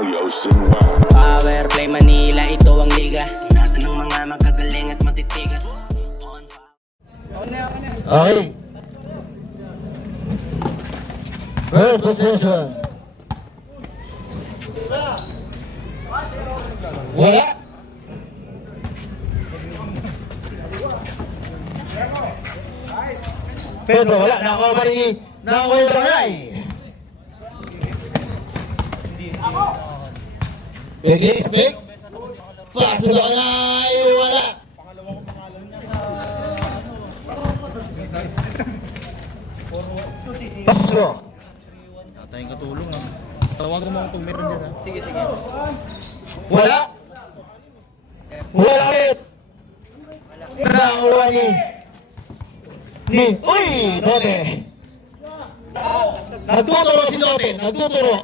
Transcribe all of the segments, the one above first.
Power Play Manila, ito ang liga. Nasa ng mga magagaling at matitigas. Okay. First possession. Wala. Pedro, wala. Nakakuha pa rin. Nakakuha yung Barangay. Big is big. Paso na Barangay. Wala. Paso. Tayong katulong ha. Tawagan mo ako pag meron dyan ha. Sige, sige. Wala. Wala ulit. Nakakuha ni Uy! Dote. Nagtuturo si Dote. Nagtuturo.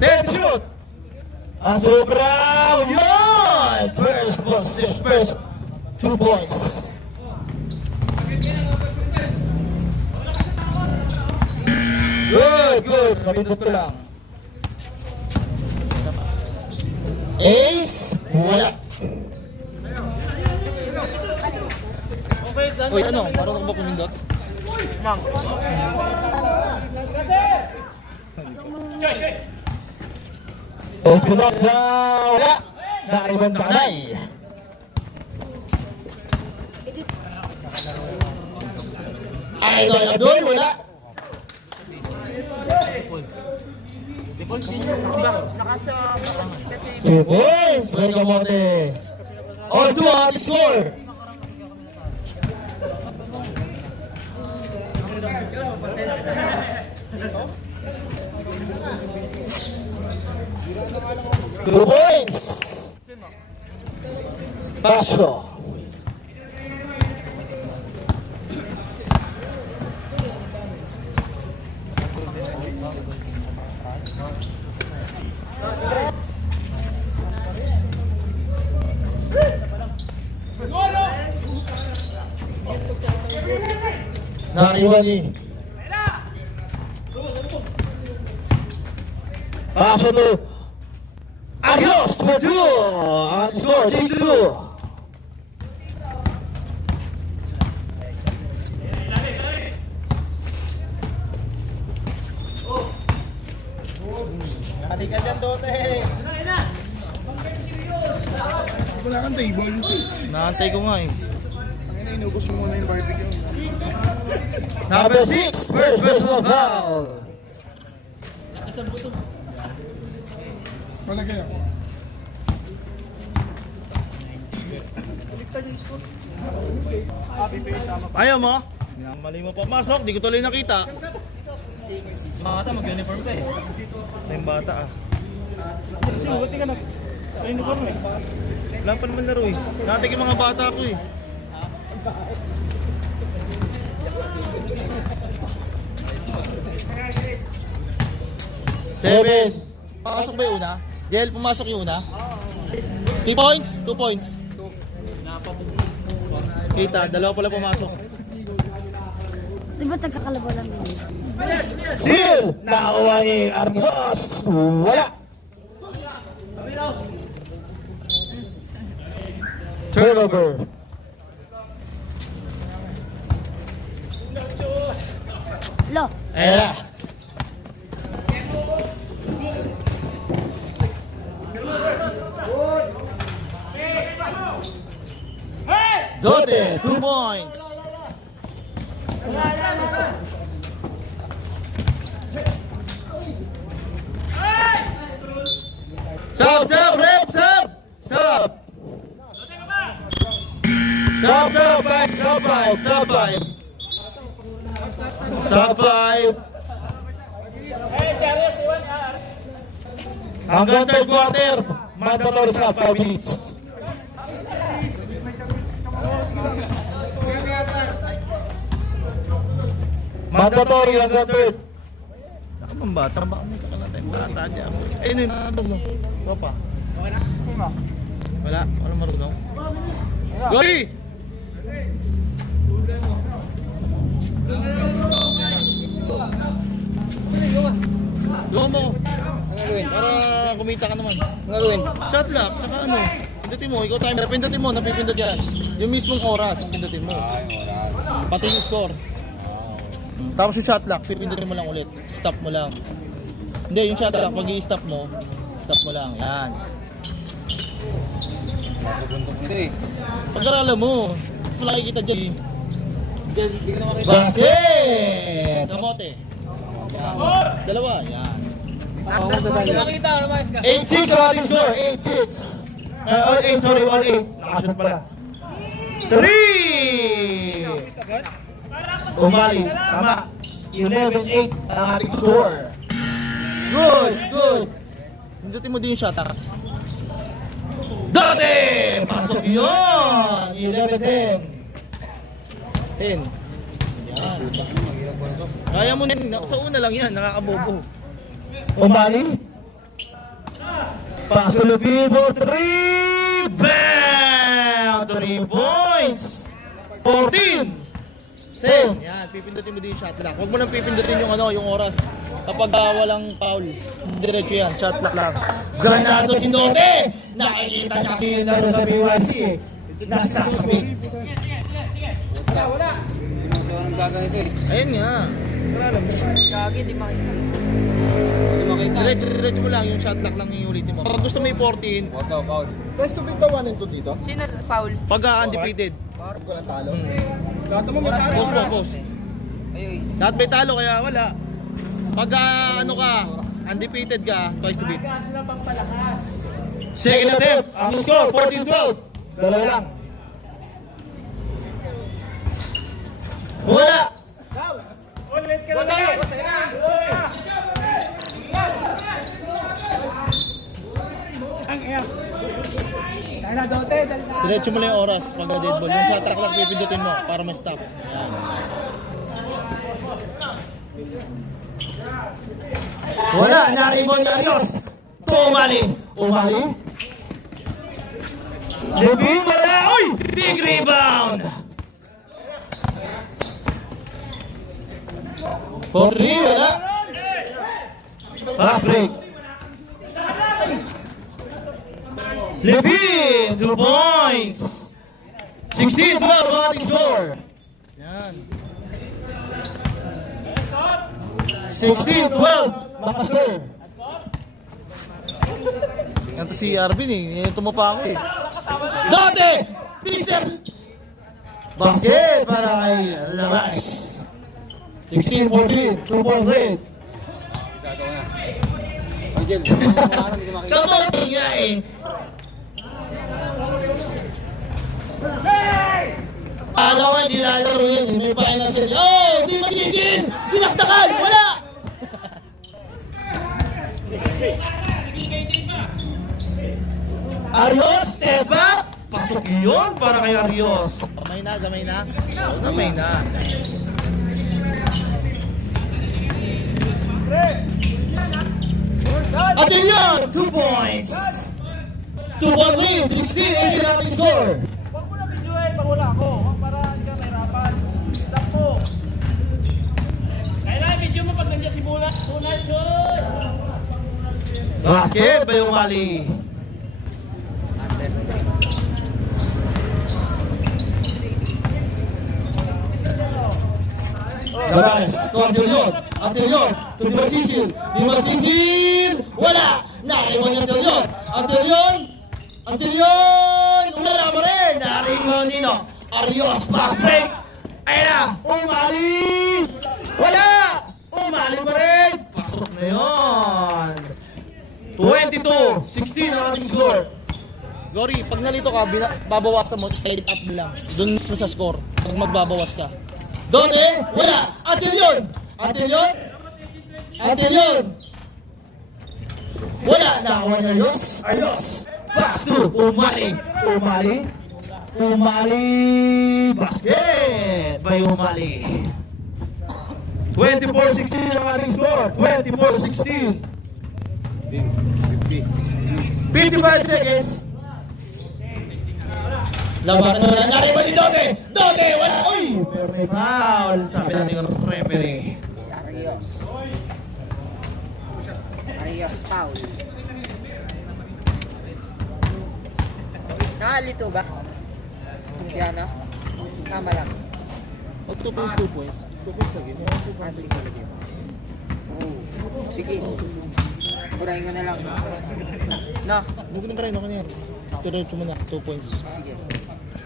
Dead shoot. Sobrang yun. First position. First 2 points. Good, good. Kapindot ko lang. Ace. Wala. Uy, ano? Marunong ba kumindot? Ospinos na wala. Nakaribang Barangay. Idol Abdul, wala. Two points. Welcome Monte. On to the score. Two points. Paso. Nariwan ni Paso to Arios for 2. Ang score 6-2. Hati ka dyan, Dote. Wala kang table. Naantay ko nga eh. Ang ina, inubos mo muna yung barbecue. Number 6, first personal foul. Wala kaya. Ayaw mo? Mali mo pa masok, di ko tuloy nakita. Mga bata, mag-uniform ka eh. Tayong bata ah. Kasi buti ka nag-uniform eh. Wala pa naman laro eh. Natin yung mga bata ko eh. Seven. Pasok ba yung una? Jel, pumasok yung una? 3 points? 2 points? Kita, dalawa pala pumasok. Di ba tagkakalabaw lang yun? Seal. Nakakuha ni Arios. Wala. Turnover. Lo, Era. Dote. 2 points. Sub, sub, rep, sub. Sub. Sub 5, sub 5, sub 5. Sub 5. Hanggang third quarter, mandatory sub 5 minutes. Mandatory hanggang third. Nakabang bata ba? May kakalatay bata dyan. Ayun yun, nakatog no. Tropa. Wala, walang marunong. Gory! kumita ka naman. Ang gagawin? Shot lock, saka ano, pindutin mo, ikaw timer, pindutin mo, napipindot yan. Yung mismong oras, pindutin mo. Pati yung score. Tapos yung shot lock, pindutin mo lang ulit. Stop mo lang. Hindi, yung shot lock, pag i-stop mo lang. Yan. Pag-aralan mo, wala kikita dyan. Basket! Kamote. Yan. Dalawa, yan. Nakita ko naman ka. 8-6 ang ating score. 8-6. 8, sorry, 1-8. Nakashoot pala. 3! Umali. Tama. 11-8 ang ating score. Good, good. Pindutin mo din yung shot lock. Dati! Pasok yun! 11-10. 10. Yan. Kaya mo na, sa una lang yan, nakakabobo. Umali. Pasok Lupibo. 3! Bam! 3 points! 14! 10! Yan, pipindutin mo din yung shot lock. Huwag mo nang pipindutin yung ano, yung oras. Kapag walang foul, diretso yan, shot lock lang. Granado si Dote! Nakikita niya kasi yun na sa BYC eh. Nasasabi. Ayun nga. Gagi, di makita. Di makita. Diretso mo lang, yung shot lock lang yung ulitin mo. Pag gusto mo yung 14, Best of it ba 1 and 2 dito? Sino foul? pag undefeated, Huwag ko lang talo. Lahat naman may talo. post mo, post. Ay, Lahat may talo kaya wala. Pag ano ka, undefeated ka, twice to beat. Second attempt. Ang score, 14-12. Dalawa lang. Wala! Diretso mo lang yung oras pag na-dead ball. Yung shot lock lang pipindutin mo para ma-stop. Yan. Wala! Naribon na Arios! Umali! Umali! Levin wala! Uy! Big rebound! 4-3 wala! Fast break! Levin! 2 points! 16-12 ang ating score! Yan. 16-12 makascore! Yan to si Arvin eh. Yan tumapa ako eh. Dati! Pistol! Basket para kay Laras. 16-14, 2-point lead. Kamote nga eh. Alam nga, hindi lalaro yan. May pain na sila. Oh! Hindi masisin! Dinaktakan! Wala! Arios, step up! Pasok yun para kay Arios. Gamay na, gamay na. Oo, gamay na. At yun, 2 points! 2-point lead, 16-18 nating score. Huwag mo na videoin pag wala ako. Para hindi ka mahirapan. Stop mo. Kailangan video mo pag nandiyan si Bunat. Bunat, Choy! Basket ba yung mali? Labas, to Anterior, Anterior, to Di Masisil, Di Masisil, wala! Nariwan yung Anterior, Anterior, Anterior, wala pa rin! Nariwan nino, Arios, pass break! Ayun na, umali! Wala! Umali pa rin! Pasok na yun! 22-16 ang ating score. Gory, pag nalito ka, babawasan mo, straight up mo lang. Doon mo sa score. Pag magbabawas ka. Dote, wala! Atin yun! Atin yun! Atin yun! Wala! Nakawa na Ayos! Ayos! Pass to! Umali! Umali! Umali! Basket! By Umali! 24-16 ang ating score! 24-16! 55 seconds! Labanan na natin ba si Dote? Dote! Wala! Uy! Pero may foul! Sabi natin ang referee. Arios foul. Nalito ba? Yan, no? Tama lang. O 2 points, 2 points. 2 points lagi. Ah, sige. Sige. Burahin ko na lang. No? Huwag na rin, okay na yan. Diretso mo na, 2 points. Sige.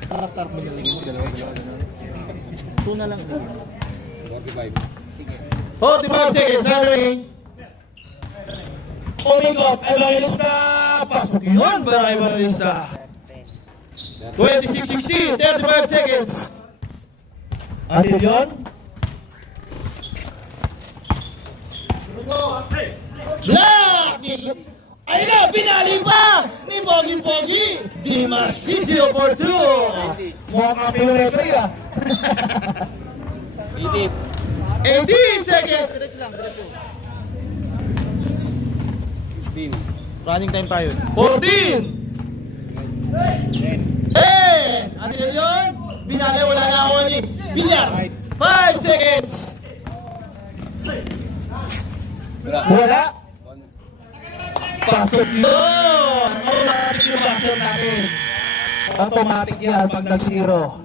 Tarak-tarak mo nalagay mo, dalawa. 2 na lang. 45 seconds running. Umikot, Evangelista. Pasok yun, Barangay Evangelista. 26-16, 35 seconds. Atin yun. Black! Ayun na, pinaling pa ni Pogi-Pogi. Dimas Sisio for 2. Mukhang kami yung referee ah. 18 seconds. Running time tayo. 14. Ano yun? Binali, wala na ako ni Bilyar. 5 seconds. Wala. Pasok yun. Automatic yung basket natin. Automatic yan pag nag-zero.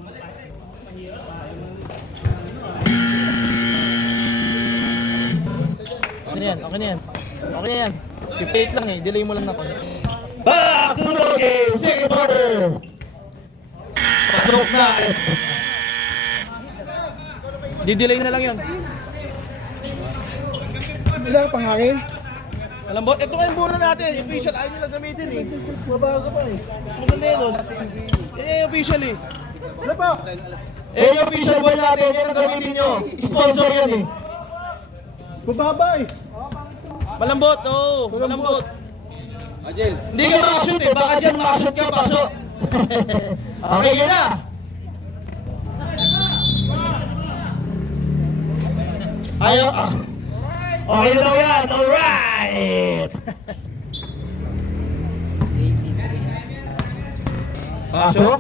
Okay na yan, okay na yan. Okay na yan. 58 lang eh, delay mo lang na konti. Back to the game. Second quarter. Pasok na. Di-delay na lang yun. Ilang panghangin? Alam mo, ito nga yung bola natin. Yung official, ayaw nila gamitin eh. Mabaga pa eh. Mas maganda yun oh. Yan yung official eh. Ano pa? Yung official ball natin, yan ang gamitin nyo. Sponsor yan eh. Mababa eh. Malambot, oo. Malambot. Hindi ka makashoot eh. Baka dyan makashoot ka, pasok. Okay, yun na. Ayaw. Okay na daw yan. Alright. Pasok.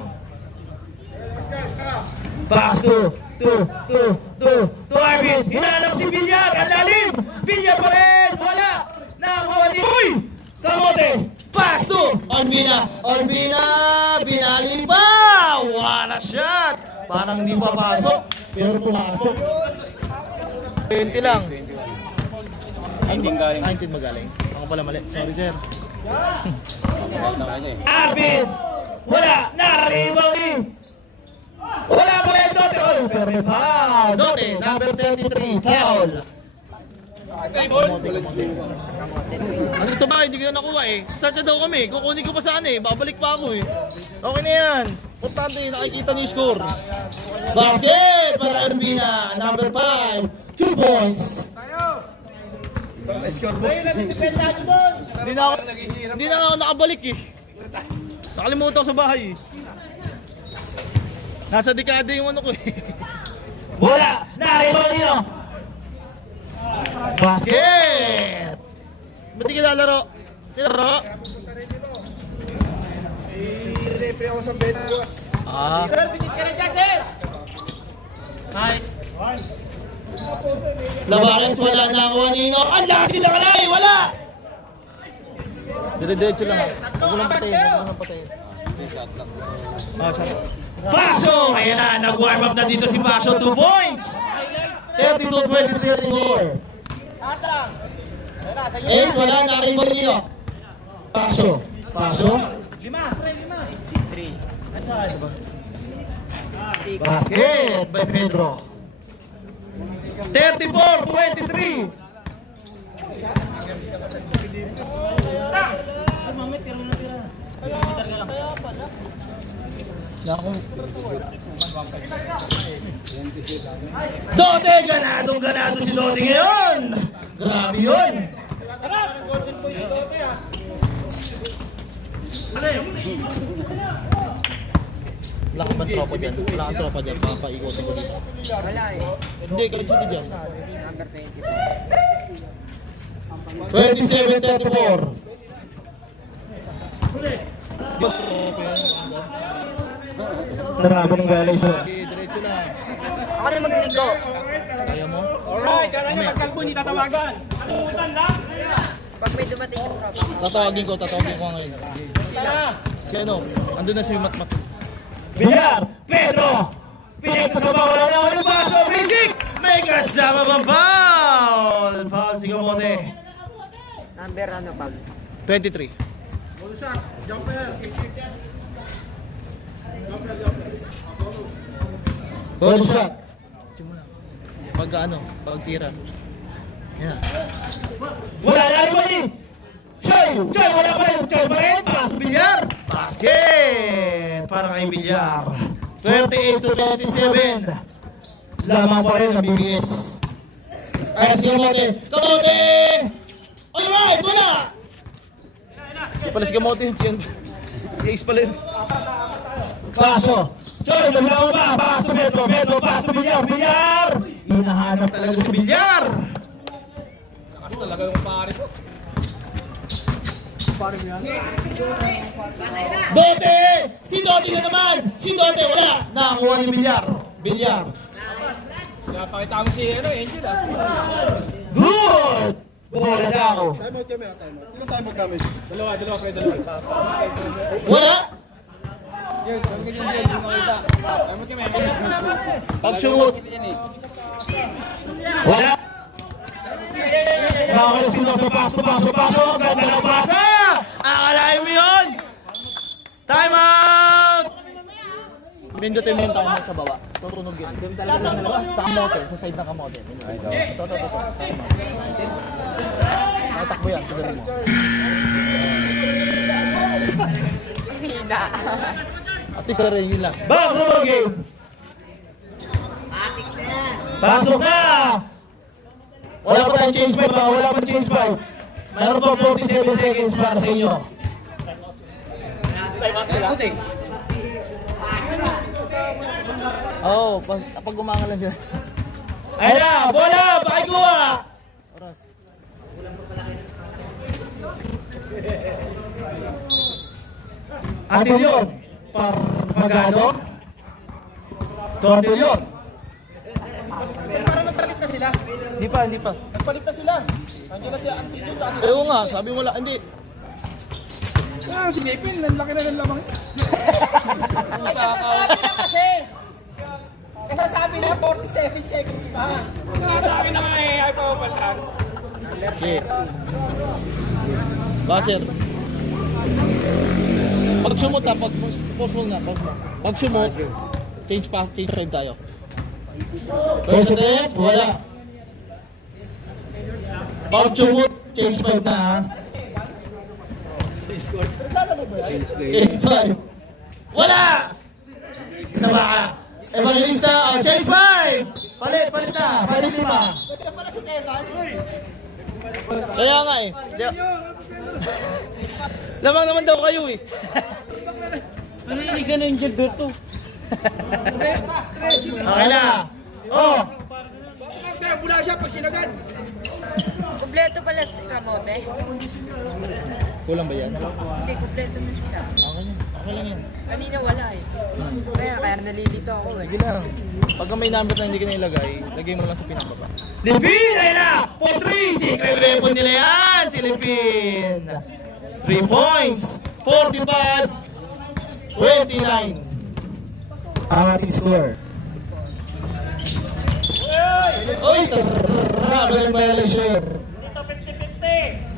Pasok. To Arvin. Hinanap si Bilyar. Ang lalim. Bilyar pa rin. Wala. Nakakuha ni. Uy! Kamote. Pass to Orbina. Orbina. Binali pa. What a shot. Parang di pa pasok. Pero pumasok. 20 lang. 19 galing. 19 magaling. Ako pala mali. Sorry sir. Arvin. Wala. Nakaribang wala pa rin Dote. Oh, pero may foul. Dote. Number 33. Foul. Ano sa bahay, hindi ko na nakuha eh. Start na daw kami. Kukunin ko pa sana eh. Babalik pa ako eh. Okay na yan. Importante, nakikita niyo yung score. Basket para Urbina. Number 5. 2 points. Hindi na ako nakabalik eh. Nakalimutan ko sa bahay eh. Nasa dekada yung ano ko eh. Wala. Nakaribang nyo. Basket. Ba't di ka lalaro? Lalaro? I-referee ako sa bed boss. Ah. Labares wala na ako nino. Ang lakas sila ka na eh. Wala. Dire-diretso lang ah. Huwag mo lang patayin. Huwag mo lang patayin. Ah, shot. Paso. Ayan na. Nag-warm up na dito si Paso. 2 points. 32-23 score. Ace wala. Nakaribang nyo. Paso. Paso. 3. Basket by Pedro. 34-23. Dote, ganado si Dote ngayon. Grabe yun. Wala kang bang tropa dyan? Wala kang tropa dyan? Papaikotin ko dito. Wala eh. Hindi, kahit sino dyan. Number 27-34. Narabang violation. Okay, diretso lang. Ako na magligo. Kaya mo? Alright, kaya nyo magkalbo, hindi tatawagan. Umuutan lang. Pag may dumating yung tropa. Tatawagin ko ngayon. Tara! Si ano? Andun na si Matmat. Bilyar, Pedro! Pinita sa bawala na ano ba? So basic! May kasama ba foul? Foul si Kamote. Number ano, Pab? 23. Ball shot. Pag ano, pag tira. Yan. Wala na rin ba din? Choy! Choy! Wala pa rin! Choy pa rin! Pass Bilyar! Basket! Para kay Bilyar. 28 to 27. Lamang pa rin ang BBS. Ay, si Kamote! Kamote! Alright! Wala! Di pala si Kamote yun. Siyan. Ace pala yun. Paso! Choy! Naglaw ba? Paso Pedro! Pedro! Paso Bilyar! Bilyar! Hinahanap talaga si Bilyar! Talaga yung pare ko. Dote! Si Dote na naman! Si Dote! Wala! Nakakuha ni Bilyar. Bilyar. Pakita mo si Angel ah. Good! Bola na ako. Time out kami, time out. Ilan time out kami? Dalawa, pre, dalawa. Wala! Pag-shoot. Wala! Nakakalas sila sa paso! Ganda ng pasa! Akalain mo yun! Time out! Pindutin mo yung timer sa baba. Tutunog yun. Sa kamote, sa side ng kamote. Ito. Tatakbo yan, tugarin mo. At least rin yun lang. Back to the game! Pasok na! Wala pa tayong change pipe, wala pa change pipe. Mayroon pa 47 seconds para sa inyo. Oo, pag gumangalan sila. Ayun na! Bola! Pakikuha! Oras. Anterior! Pagano? Anterior! Parang nagpalit na sila. Hindi pa. Nagpalit na sila. Nandiyan na si Antilio kasi. Oo nga, sabi mo lang, hindi. Ah, si Gapin, ang laki na ng lamang. Kasasabi na kasi. Kasasabi na 47 seconds pa. Sabi na nga eh, ay pawapaltan. Okay. Baser. Pag sumot ha, pause mo na, pause mo. Pag sumot, change time tayo. Positive? Wala. Pag sumot, change pipe na ha. Change pipe. Wala! Isa ba ka? Evangelista, change pipe! Palit na, palit lima. Kaya nga eh. Lamang naman daw kayo eh. Naninigan na yung Gilberto. Okay na. Oh! Kaya bula siya pag sinagad. Kompleto pala si Kamote. Kulang ba yan? Hindi, kompleto na sila. Okay lang yan. Kanina wala eh. Kaya nalilito ako eh. Sige lang. Pagka may number na hindi ka nailagay, lagay mo lang sa pinakababa. Lipin! Ayun na! For 3! Secret weapon nila yan! Si Lipin! 3 points! 45! 29! Ang ating score. Oy! Travel violation! Ito, 50-50.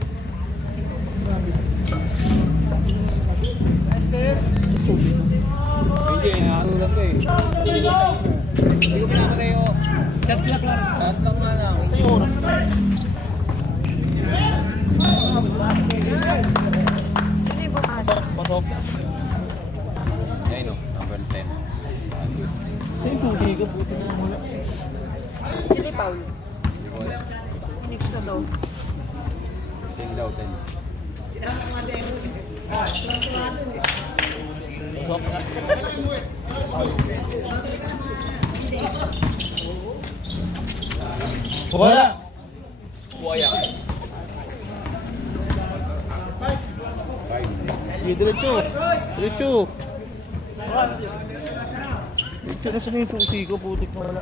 Hindi, nakatulad ko eh. Hindi ko pinapatay o. Chat lang. Chat lang nga lang. Sa'yo oras. Sino yung pumasok? Pasok. Ayun o, number 10. Sa'yo susi ka, buti na mula. Sino yung Paul? Next na daw. 10 daw, 10. Pasok. Wala! Buaya. Diretso. Diretso na sa yung susi ko, putik na wala.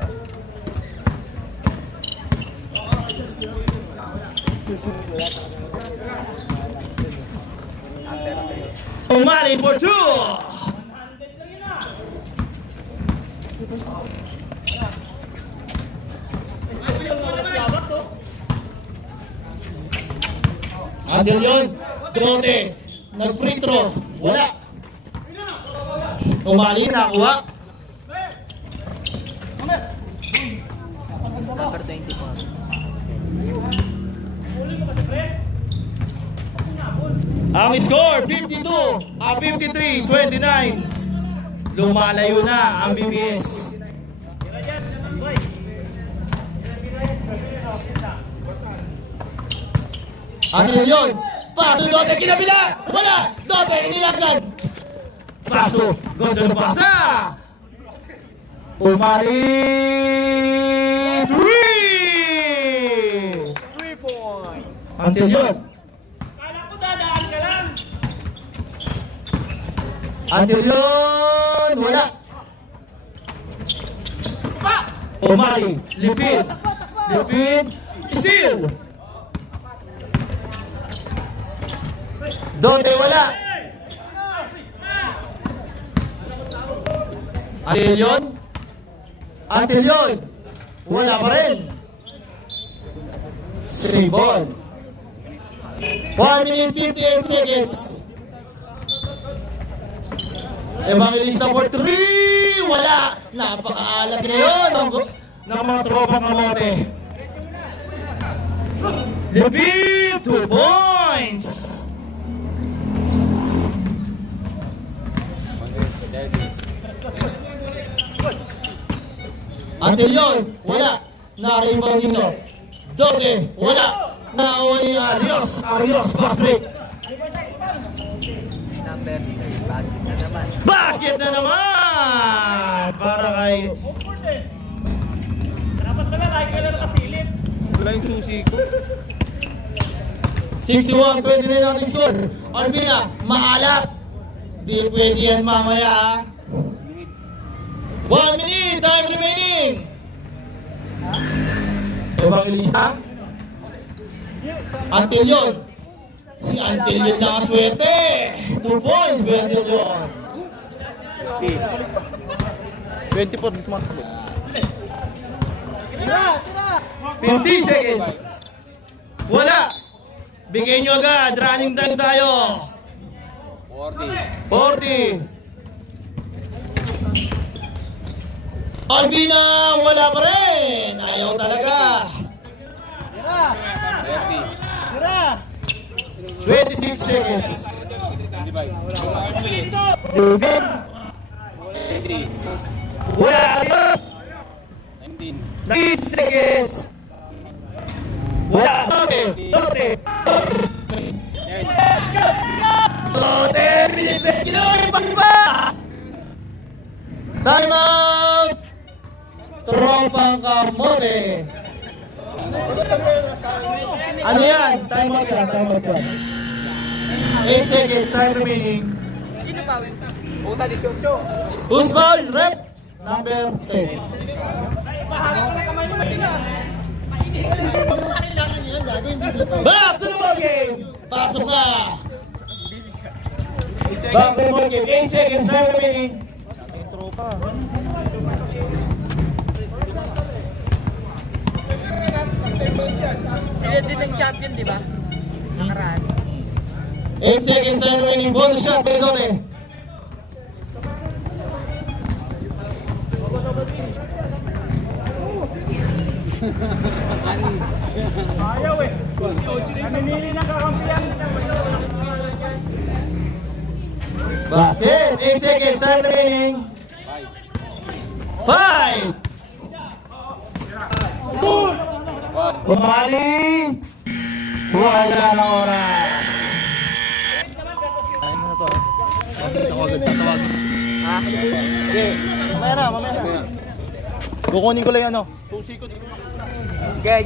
Umali for 2. Andyan yun. Drote. Nag-free throw. Wala. Umali, nakuha. Number 24. Ang score, 53-29. Lumalayo na ang BPS. Ano yun? Paso, Dote, kinabila! Wala! Dote, inilaglag! Paso, ganda ng pasa! Umali! 3! 3 points. Until yun. Until yun, wala. Umali, lipid. Lipid, steal. Dote, wala. Until yun. Until yun. Wala pa rin. Free ball. 1 minute 58 seconds. Evangelista for 3! Wala! Napakaalag na yun ng mga tropang kamote. Lipid! 2 points! Until yun, wala. Na-rebound nyo. Dote, wala. Nauwa ni Arios. Arios, pass break. Number 3. Basket na naman. Basket na naman! Para kay... Wala yung susi ko. 61, pwede na lang yung score. Alvina, maalat. Di pwede yan mamaya. 1 minute, time remaining. Evangelista? Until yun. Si Until yun lang ang swerte. 2 points, Until yun. 24 months po. 50 seconds. Wala. Bigay nyo agad. Running time tayo. 40. Alvina, wala pa rin. Ayaw talaga. 26 seconds. Wala. 19 seconds. Wala. Dote. Pinipit. Ginoy. Pagba. Time out. Tropang kamote. Ano yan? Time out yan. 8 seconds. Time remaining. Puta, 18. Who's foul? Rep. Number 10. Back to the ball game. Pasok na. Back to the ball game. 8 seconds. Time remaining. Tropa. Sila din ang champion, di ba? Nakaraan. 8 seconds. Time remaining. Bonus shot. Dote. Ayaw eh. Namimili ng kakampiyan. Basket. 8 seconds. Time remaining. 5. Umali. Wala na oras. Ha? Sige. Mamaya na. Kukunin ko lang ano. Susi ko. Ge.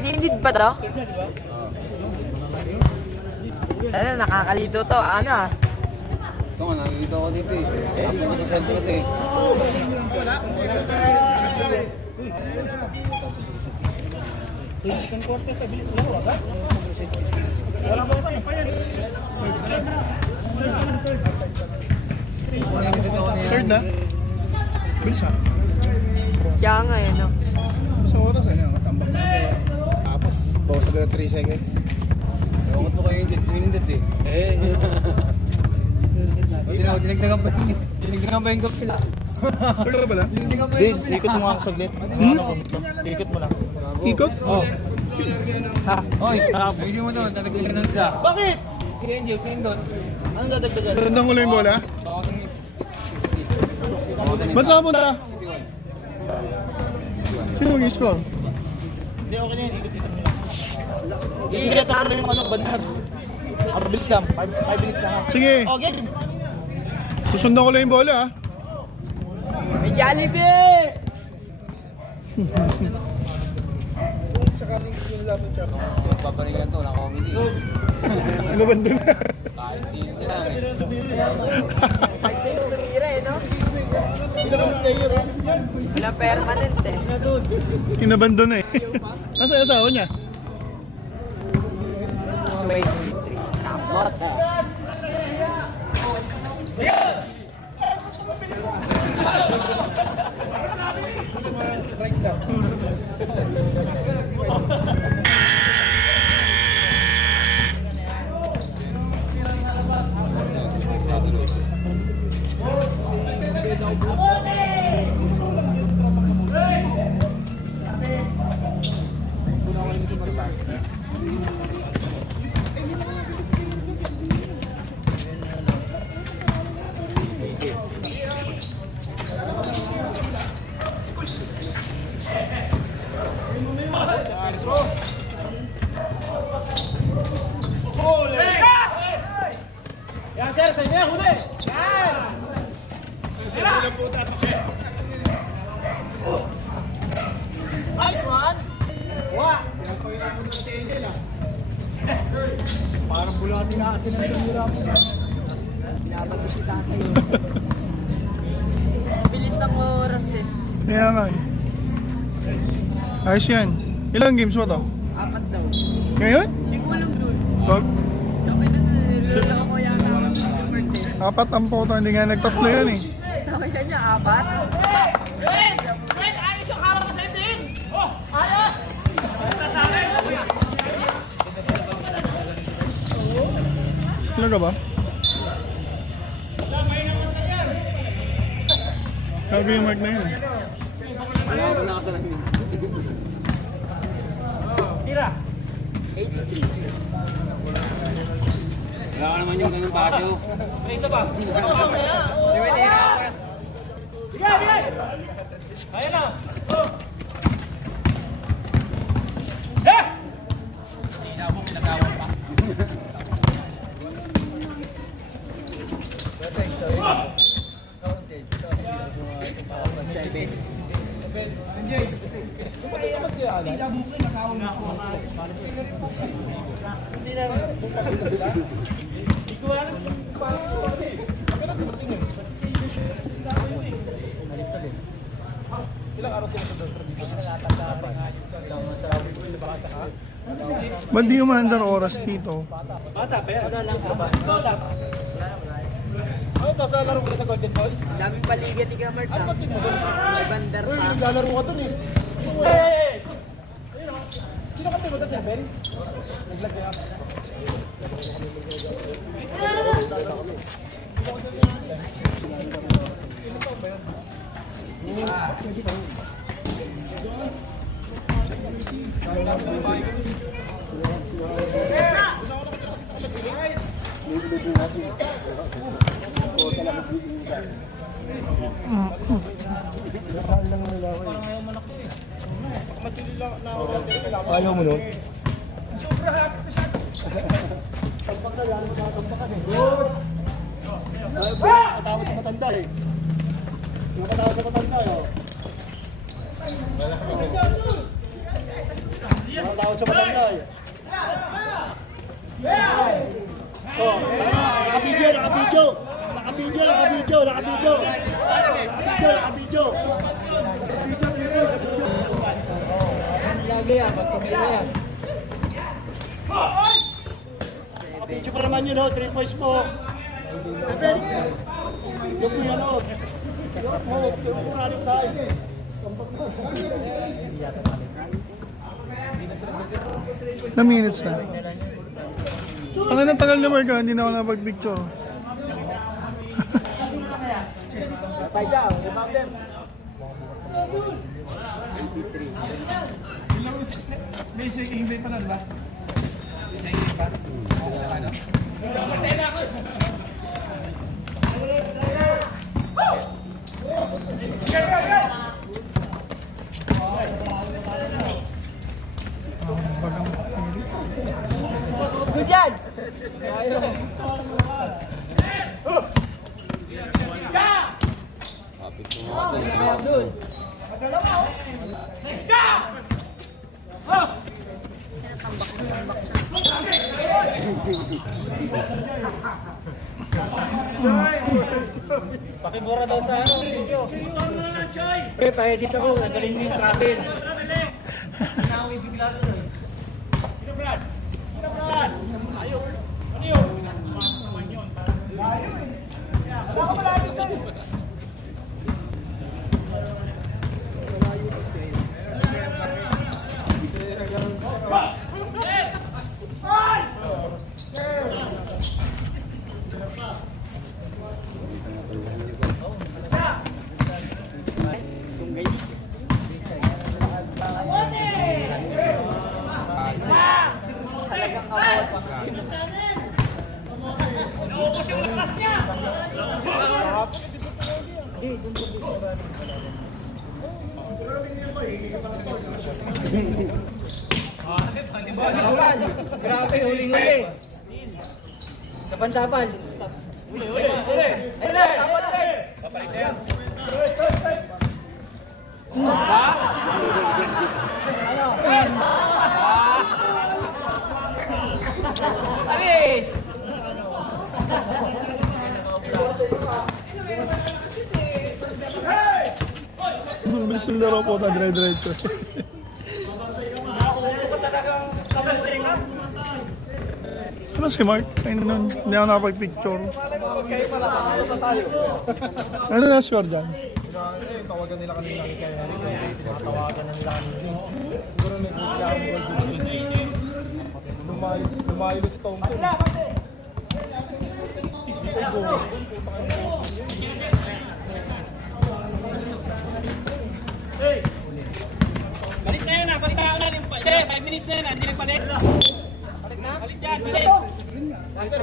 Nindid ba to? Ano, nakakalito to. Ano ah? Ito nga, nakikita ko dito eh. Kasi masasentro ito eh. Second quarter sa bilis. Wala ba? Wala ba tayo pa yan? Third na? Bilis ha? Kaya nga eh, no? Sa oras ano? Matambak na. Tapos, bawas na 3 seconds. Ewan ko kayo yung minindit eh. Dinagdagan pa yung gap nila. Third na pala? Dinagdagan pa yung gap nila. Ikot mo nga ako saglit. Ikot mo lang. Ikot? Oh. Ha? Oy, ayusin mo doon, tatagdagan ng isa. Bakit? Angel, pindot. Anong dadagdagan? Tandang ko lang yung bola. Baka kasi may 60. Ba't saan mo na? Sino mag-score? Hindi, okay na yan. Ikot-ikot mo lang. Isiset ako na yung ano, bandad. Bilis lang. 5 minutes lang ha. Sige, Okay. susundan ko lang yung bola ha. May Jollibee! Papalingan to, na-comedy. Inabandon na. Kahit scene nila eh. Kahit sa yung turira eh, no? Wala permanent eh. Inabandon na eh. Nasa yung asawa niya? Wait. Yan sir, sa inyo, huli! Yan! Nice one! Wa! Parang bulati na kasi ng tumira mo. Binabagot si tatay. Bilis ng oras eh. Kaya nga eh. Ayos yan. Ilang games mo to? 4 daw. Ngayon? Hindi ko alam doon. Wag. Kami na nilala mo yata ako ng birthday. 4 ang pota, hindi nga nagtatlo yan eh. Tama siya niya, 4. Well, ayos yung harap mo sa ibig! Ayos! Talaga ba? Sabi yung mark na yun. Ano na kasalanan yun? Wala ka naman yung ganun basyo. May isa pa. Ayan na. Ba't di umandar oras dito? Ano to, sa laro ko sa Golden Boys? Daming paligid ni Kamart. Ano team mo doon? May bandar Uy, pa. naglalaro ka doon eh. Sino ka team mo doon, Sir Ben? Naglag kaya? Ayaw mo nun? Nakatawad sa matanda eh. Nakatawad sa matanda eh. Nakatawad sa matanda eh. Oh, nakabidyo, nakabidyo. Nakabidyo, nakabidyo, nakabidyo. Nakabidyo, nakabidyo. Video pa naman yun, 3 points mo. 7. Yung po yan, o. Yung po, raling tayo. Na minutes na. Ang tagal na Mark, hindi na ako napag-picture. Basic English pa lang ba? Kapit ko mga ito. Pakibura daw sa ano. Pre, pa-edit ako. Nagaling mo yung travel. Inawi bigla doon. Grabe, huling-huli. Sapan-sapan. Huli. Ayun na, tapan ulit. Papalit na yan. Alis! Bilis yung laro po, dire-diretso. Ano si Mark? Ayun nun, hindi ako nakapag-picture. Ano na score dyan? Tawagan nila kanina ni Kaya Henry. Tawagan na nila kanina. Siguro may lumayo si Thompson. Balik na yun, balik na yun. 5 minutes na yun, hindi nagpalit. Balik na? Balik dyan, balik. Passer.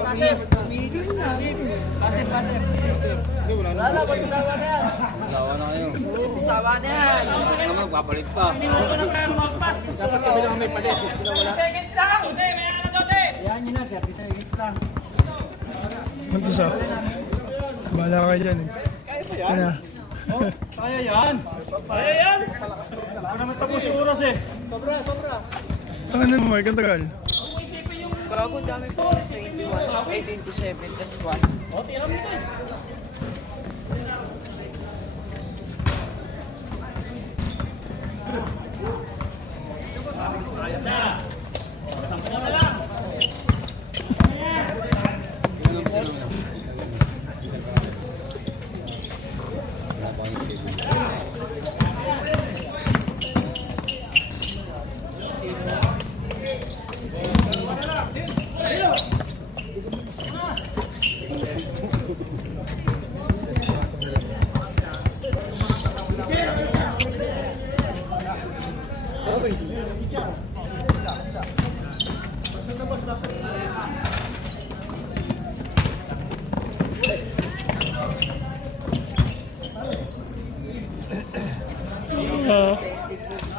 Wala, ba't sawa na yan? Sawa na kayo. Sawa na yan. Ano magpapalit pa? Hindi mo na kaya magpas. Dapat kami lang may palit. Sila wala. 30 seconds lang! Hindi, may ano doon eh! Yan yun na, 30 seconds lang. Ano sa? Bahala kayo dyan eh. Kaya Kaya yan! Kaya yan! Ako naman tapos yung oras eh. Sobra. ano mo Mark, ang tagal? Bago dami po. 21, 18 to 7, plus 1. O, tira mo ito eh.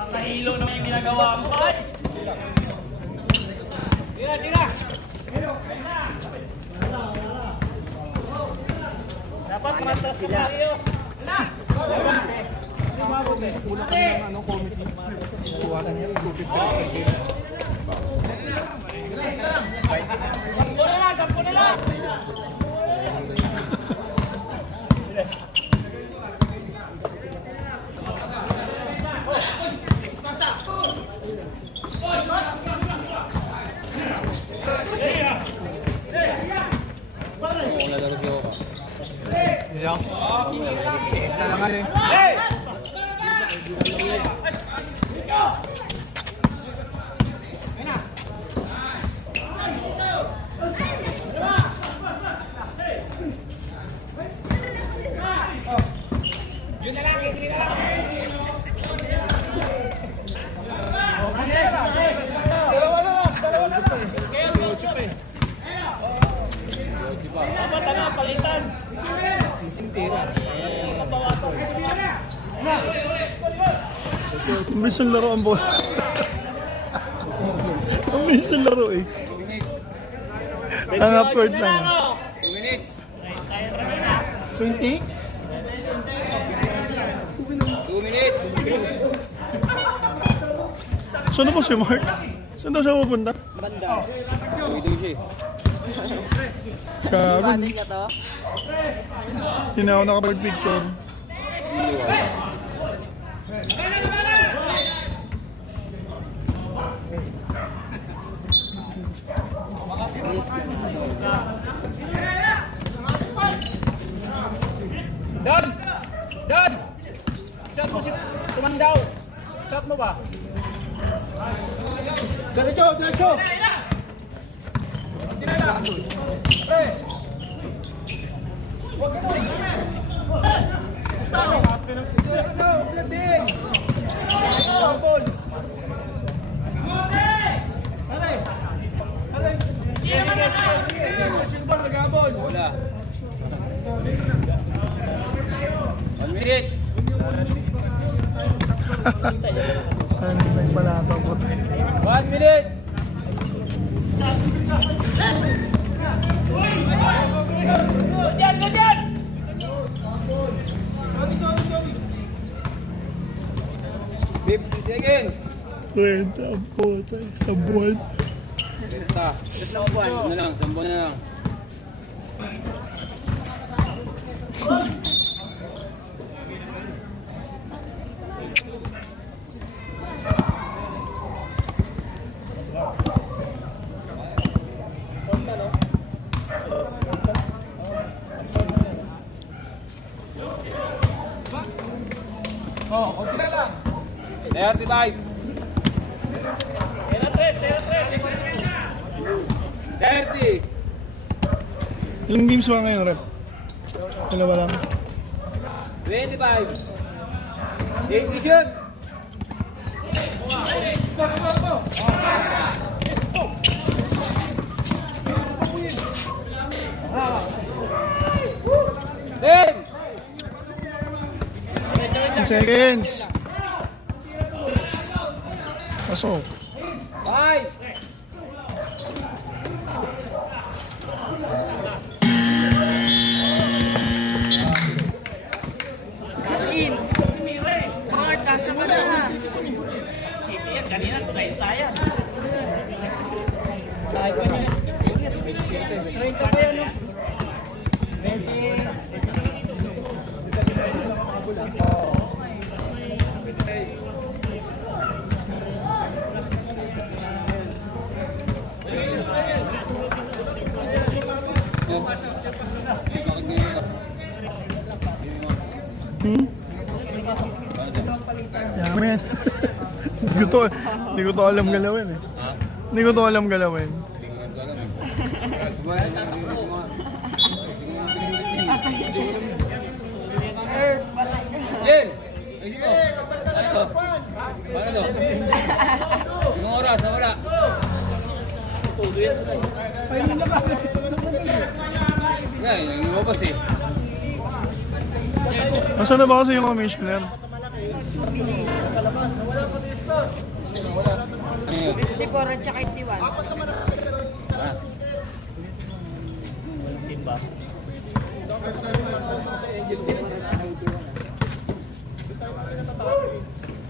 Nakahilo naman yung ginagawa mo, boss! Tira! Dapat matras ka tayo! Sampo na lang! maglalaro si Oka. Ang bilis ng laro ang bola. Ang bilis ng laro eh. Ang upward lang. 2 minutes. 20? 2 minutes. Saan na po si Mark? Saan daw siya pupunta? Tumido siya eh. Kagod. Batid ka to? Hindi na ako nakapag-picture. Don! Don! Shot mo si Tumandaw. Shot mo ba? Diretso, diretso! Wala. 1 minute. Ano na yung palata po? 1 minute. Ganyan! 50 seconds. Kwenta ang puta. Sa buwan. Benta. Ano na lang, 10 na lang. Oh, konti na lang. 35. 30. Ilang games ba ngayon, rep? Dalawa lang. 25. 80 shoot. Ten. 10 seconds. Pasok. 5. Kasin! Mark, nasa ka na. Kanina ko tayo sayang. Yaman. Hindi ko to alam galawin eh. Hindi ko to alam galawin. Jen! Ay, sino? Ano to? Paano to? Sinong oras? Nawala? Yan, yung lumabas eh. Nasaan na ba kasi yung commissioner? Ano yun? 54 at saka 81. Ah.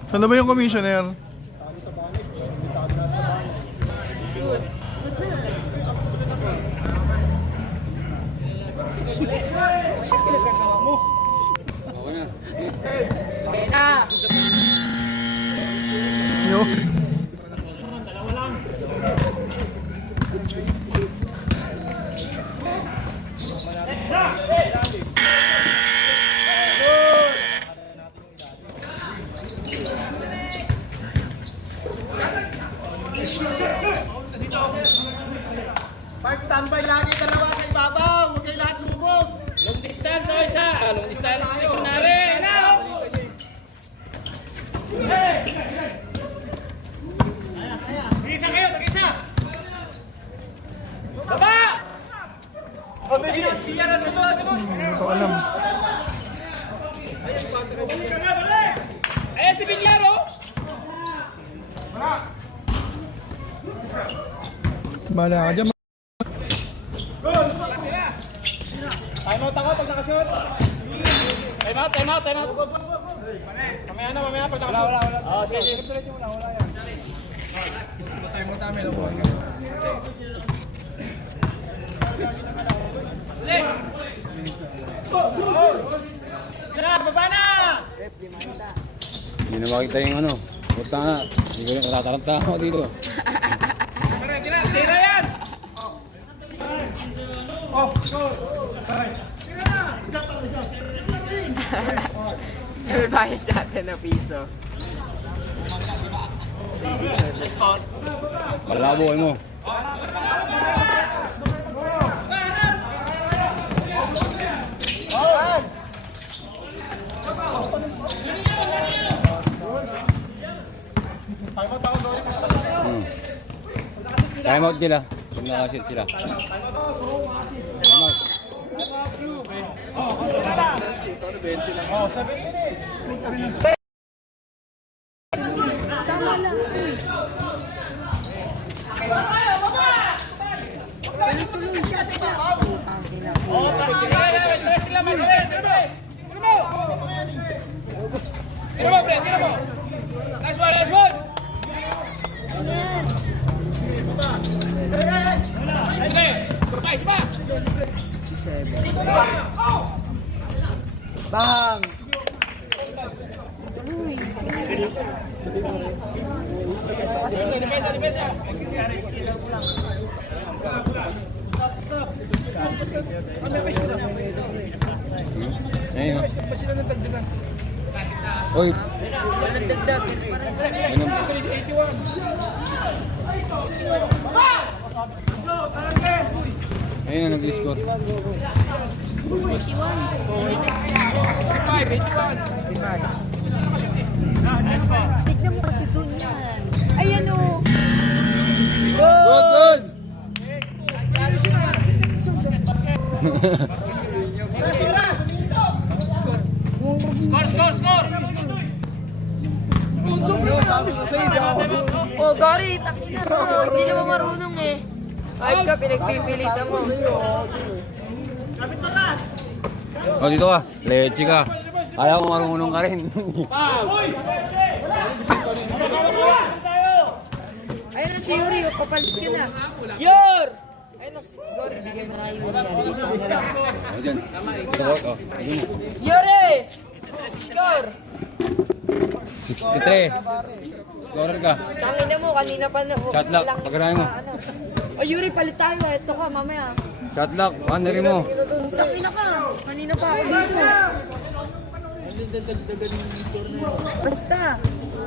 Saan na ba yung commissioner? Okay na. Okay na! Yo. Park standby lagi, dalawa sa ibabaw. Huwag kayo lahat lubog. Long distance o isa. Long distance missionary. Now! Tag-isa kayo, tag-isa. Baba! Hindi ko alam. Eh, si Bilyaro! Bala ka dyan. Time out ako pag nakashoot. Time out, time out, time out. Mamaya pag nakashoot. Oh, sige, sige. Baba na! Hindi na makita yung ano. Puta na. Hindi ko yung katataranta ako dito. Tira yan! May bayad sa atin na piso. Malabo mo. Time out nila. Kung nakashit sila. Time out. Bang! Ayun o. Uy. Ayun o. Ayun na nag-score. Tignan mo kasi doon yan. Ayan o. Good, good! Oh, Gary, takina mo. Hindi naman marunong eh. Ay ka, pinagpipilitan mo. O, dito ka. Leche ka. Kala ko marunong ka rin. Ayun na si Yuri, papalit ka na. Yor! Ayun na si Gary, bigay na kayo. O, dyan. Ito ko. O, ayun mo. Yuri! Score! 63. Scorer ka. Tangina mo, kanina pa na. Shot lock. Pagkarahin mo. Oh, Yuri, palit tayo. Ito ka, mamaya. Shot lock. Panderin mo. Tangina ka. Kanina pa ako dito. Basta.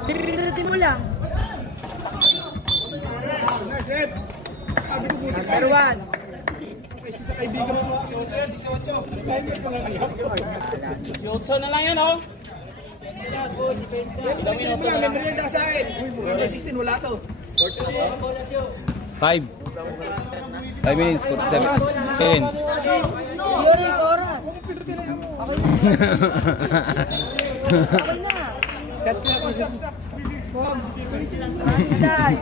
Tiritin mo lang. Number 1. Yotso na lang yun, oh. Merienda sa akin. Number 16, wala to. 5 minutes, 47 seconds. Yuri, oras. Okay na. Start.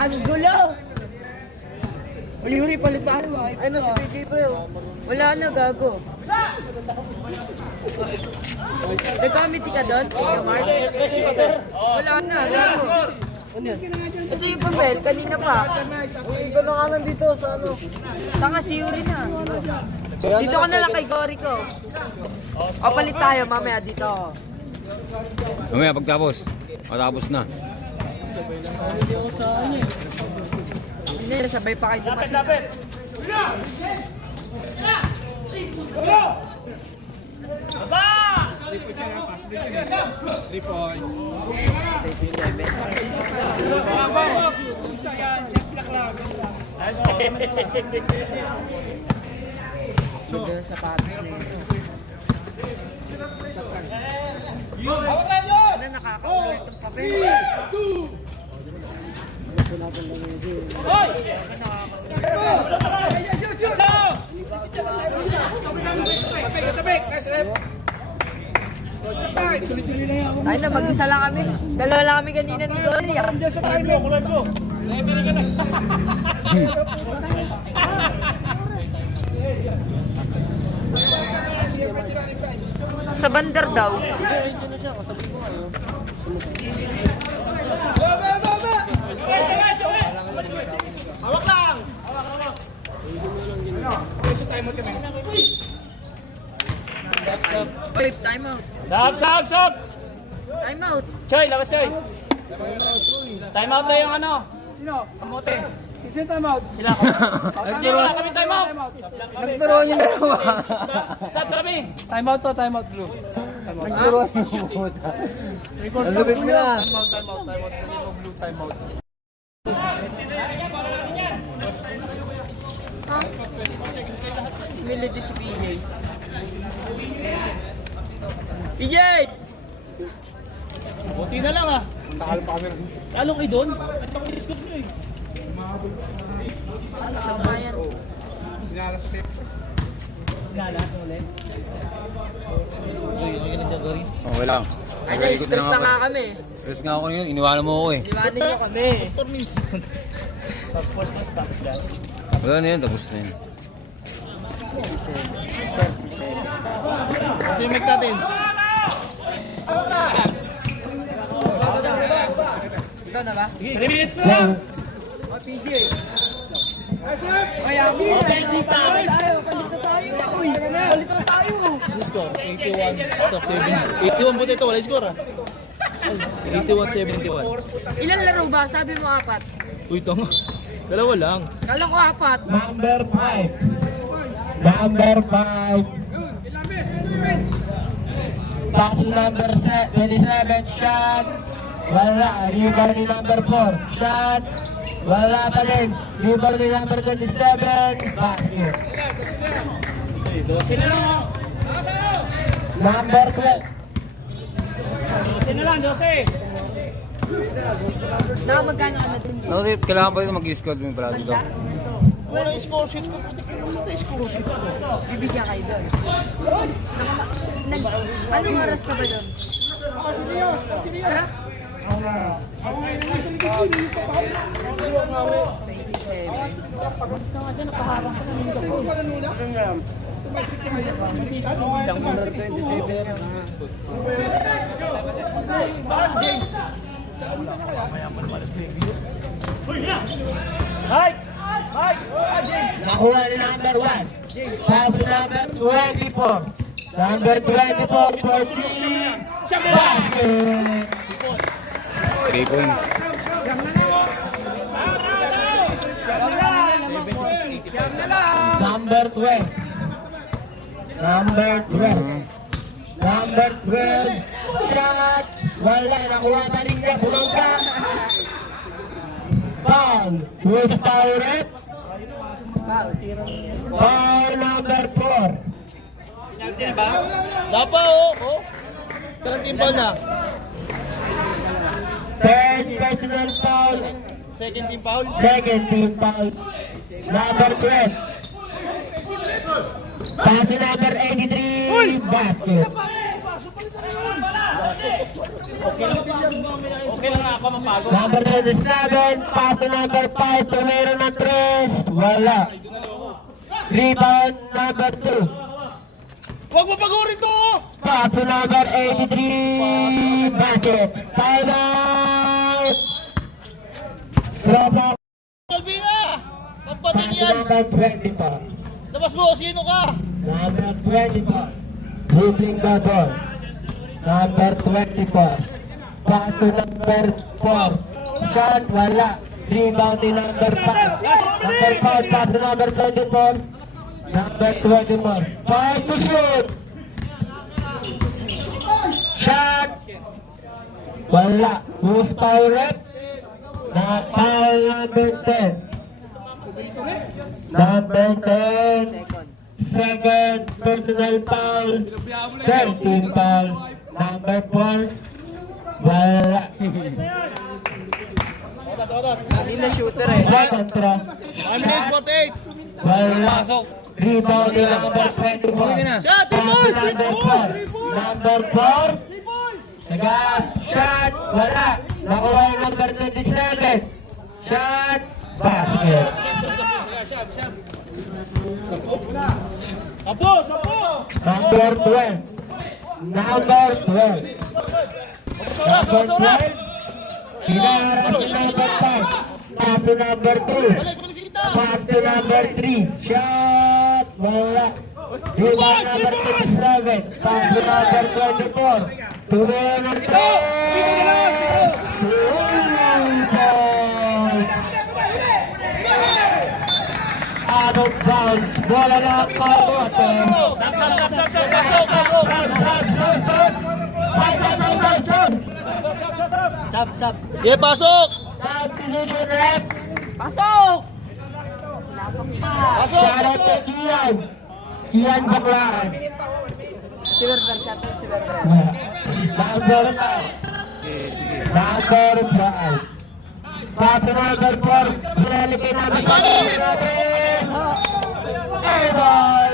Ang gulo. Yuri, palit tayo. Ay, na si PJ pre. Wala na, gago. Nag-committee ka doon? Mark? Wala na, gago. Ito yung papel, kanina pa. Ikaw na nga lang dito sa ano. Tanga si Yuri na. Dito ka na lang kay Gory ko. O, palit tayo mamaya dito. Mamaya pagtapos. O, tapos na. Hindi, sabay pa kayo dumating. Ganda ng sapatos na ito. Ano nakakaulit ang papel? Ay na, mag-isa lang kami. Dalawa lang kami kanina ni Dory. Sa bandar daw. Wait, time out. Sab! Time out. Choy, labas Choy! Time out na yung ano? Sino? Kamote. Sino time out? Sila ko. Wala kami time out! Nagturuan yung dalawa. Sab kami! Time out to, time out blue. Nagturuan yung puta. Ang lupit mo na. Time out. Hindi mo blue time out. Humility si PJ. PJ! Buti na lang ah. Talo kayo doon. Ito ko discord nyo eh. Sambayan. Okay lang. Ay, na-stress na nga kami. Stress nga ako yun, iniwanan mo ako eh. Iwanin nyo kami. Wala na yun, tapos na yun. Kasi yung mic natin. Ikaw na ba? 3 minutes na! O, PJ. Kaya mo. Palit tayo. Uy, palit na tayo. Score, 81 top 7. 81 buti ito, wala score ah. 81-71. Ilan laro ba? Sabi mo 4. Uy, ito nga. Dalawa lang. Kala ko 4. Number 5. Number 5. Box number 27, shot. Wala. Liberty number 4. Shot. Wala pa rin. Liberty number 27. Basket. Number 12. Naka magkano ka na din? Bakit kailangan pa rin mag-squad mo pala dito? Wala yung score sheet ko. Wala yung score sheet ko. Bibigyan kayo doon. Anong oras ka ba doon? Ha? Nakuha ni number 1. Pass number 24. Number 24 for three. Basket. 3 points. Number 12. Number 12. Number 12. Shot. Wala. Nakuha pa rin niya. Bulongga. Foul. Who's foul red? Foul number 4. Lapa oh. Karang team ball na. Third personal foul. Second team foul. Second team foul. Number 12. Pass to number 83. Basket. Okay lang ako mapagod. Number 27. Pass to number 5. Tumero ng 3. Wala. Rebound number 2. Huwag mo pagurin to! Pass to number 83. Basket. Time out. Drop out. Kalbi na! Kapatid Pass to yan! number 24. Labas mo, sino ka? Number 24. Dribbling the ball. Number 24. Pass to number 4. Shot, wala. Rebound ni number 5. Number 5, pass to number 24. Number 24. 5 to shoot. Shot. Wala. Who's foul rep? Foul number 10. Number 10. Second personal foul. 13 foul. Number 4. Wala. Hindi na shooter eh. Kontra. 1 minute 48. Wala. Pasok. Rebound ni number 24. Okay na. Shot, Number 4. Number 4. Shot. Wala. Nakuha yung number 27. Shot. Basket. Apo, sapo. Number 12. Number 12. Number 12. Hinaharap ni number 5. Pass to number 2. Pass to number 3. Shot. Wala. Rebound number 27. Pass to number 24. To number 3. Out of bounds. Bola na ang kamote. Sap. Yeah, pasok. Substitution rep. Pasok! Shoutout kay Kian. Kian Baklaan. Si Werber, shooter si Werber. Number 5. Number 5. Pass to number 4. Pinalikin namin sa Airball.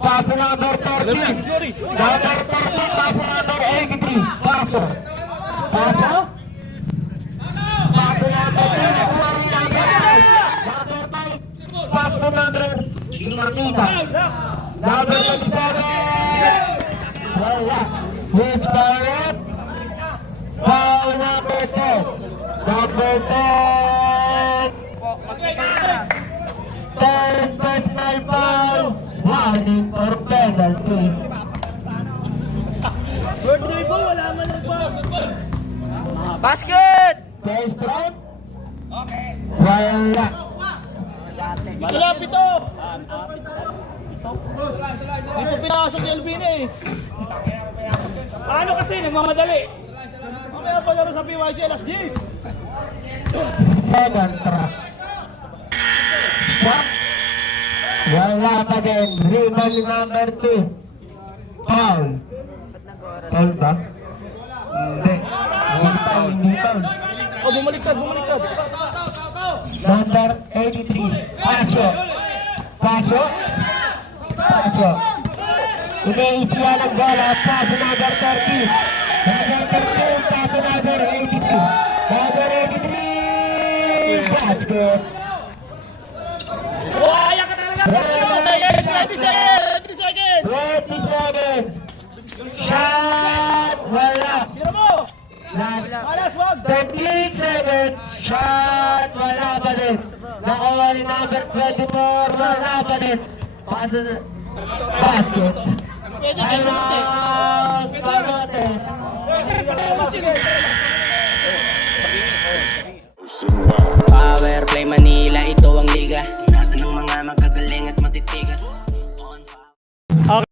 Pass to number 30. Number 30. Pass to number 83. Paso. Paso. Pass to number 3. Nakuha rin number 5. Number 5. Pass to number Makita. Number 27. Wala. Which correct? Foul number 10. Number 10. 10 personal foul. Warning for penalty. Birthday po, wala man lang po. Basket! Base front? Wala. Ito lang, pito. Hindi po pinakasok ni Alvin eh. Paano kasi? Nagmamadali. Mamaya pa laro sa PYC Alas 10. Second track. Shot. Wala pa din. Rebound number 2. Foul. Foul ba? Hindi. Hindi foul. Oh, bumaliktad. Number 83. Paso. Paso. Paso. Iniisya ng bola. Paso number 30. Number 13. Paso number 83. Number 83. Basket. Waya ka talaga! 20 seconds. 20 seconds. Shot. Wala. Tira mo. Last. Alas, wag. 13 seconds. Shot. Wala pa din. Nakuha ni number 24. Wala pa din. Basket. Ayun. Kamote. Ocean wide.